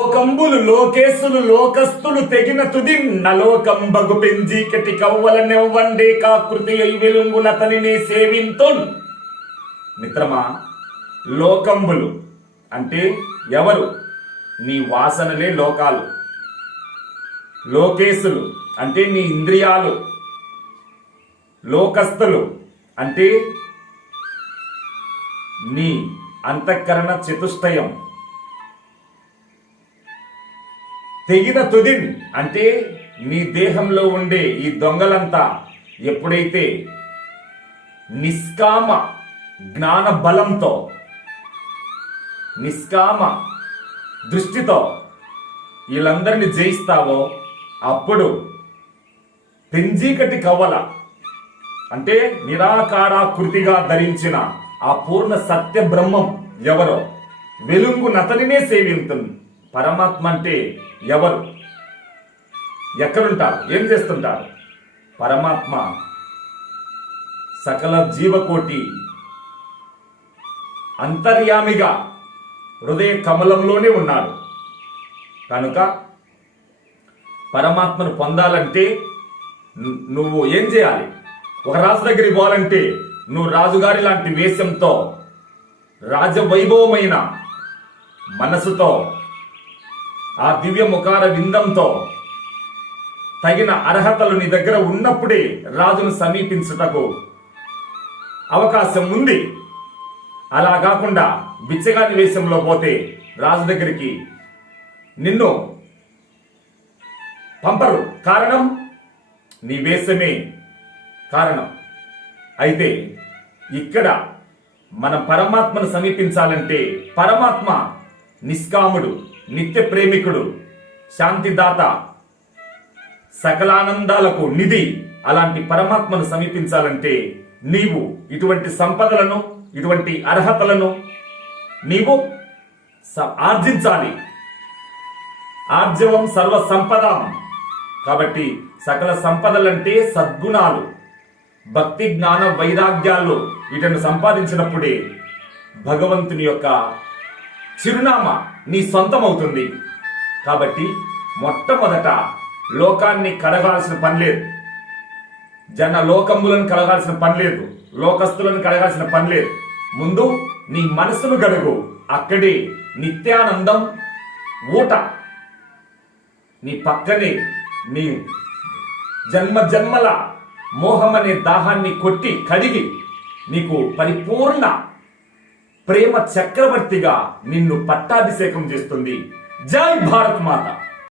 లోకంబులు లోకేశులు లోకస్తులు తెగిన తుది నలోకంబగు పెంజీకటి కవ్వల నెవ్వండే కాకృతి అయి వెలుంగునతనినే సేవింతోన్. మిత్రమా, లోకంబులు అంటే ఎవరు? నీ వాసనలే లోకాలు. లోకేశులు అంటే నీ ఇంద్రియాలు. లోకస్తులు అంటే నీ అంతఃకరణ చతుష్టయం. తెగిన తుదిన్ అంటే నీ దేహంలో ఉండే ఈ దొంగలంతా ఎప్పుడైతే నిష్కామ జ్ఞాన బలంతో, నిష్కామ దృష్టితో వీళ్ళందరినీ జయిస్తావో అప్పుడు పెంజీకటి కవ్వల అంటే నిరాకారాకృతిగా ధరించిన ఆ పూర్ణ సత్య బ్రహ్మం ఎవరో వెలుంగు నతనినే సేవింతుంది. పరమాత్మ అంటే ఎవరు? ఎక్కడుంటారు? ఏం చేస్తుంటారు? పరమాత్మ సకల జీవకోటి అంతర్యామిగా హృదయ కమలంలోనే ఉన్నాడు. కనుక పరమాత్మను పొందాలంటే నువ్వు ఏం చేయాలి? ఒక రాజు దగ్గరికి పోవాలంటే నువ్వు రాజుగారి లాంటి వేషంతో, రాజవైభవమైన మనసుతో, ఆ దివ్య ముఖార విందంతో తగిన అర్హతలు నీ దగ్గర ఉన్నప్పుడే రాజును సమీపించుటకు అవకాశం ఉంది. అలా కాకుండా బిచ్చగాని వేషంలో పోతే రాజు దగ్గరికి నిన్ను పంపరు. కారణం నీ వేషమే కారణం. అయితే ఇక్కడ మనం పరమాత్మను సమీపించాలంటే పరమాత్మ నిష్కాముడు, నిత్య ప్రేమికుడు, శాంతిదాత, సకలానందాలకు నిధి. అలాంటి పరమాత్మను సమీపించాలంటే నీవు ఇటువంటి సంపదలను, ఇటువంటి అర్హతలను నీవు ఆర్జించాలి. ఆర్జవం సర్వ సంపదాం. కాబట్టి సకల సంపదలంటే సద్గుణాలు, భక్తి, జ్ఞాన, వైరాగ్యాలు వీటిని సంపాదించినప్పుడే భగవంతుని యొక్క చిరునామా నీ సొంతం అవుతుంది. కాబట్టి మొట్టమొదట లోకాన్ని కడగాల్సిన పని లేదు, లోకములను కడగాల్సిన పని లేదు, లోకస్తులను కడగాల్సిన పని లేదు. ముందు నీ మనసును గడుగు. అక్కడే నిత్యానందం ఊట నీ పక్కనే నీ జన్మ జన్మల మోహం అనే దాహాన్ని కొట్టి కడిగి నీకు పరిపూర్ణ ప్రేమ చక్రవర్తిగా నిన్ను పట్టాభిషేకం చేస్తుంది. జై భారత్ మాత.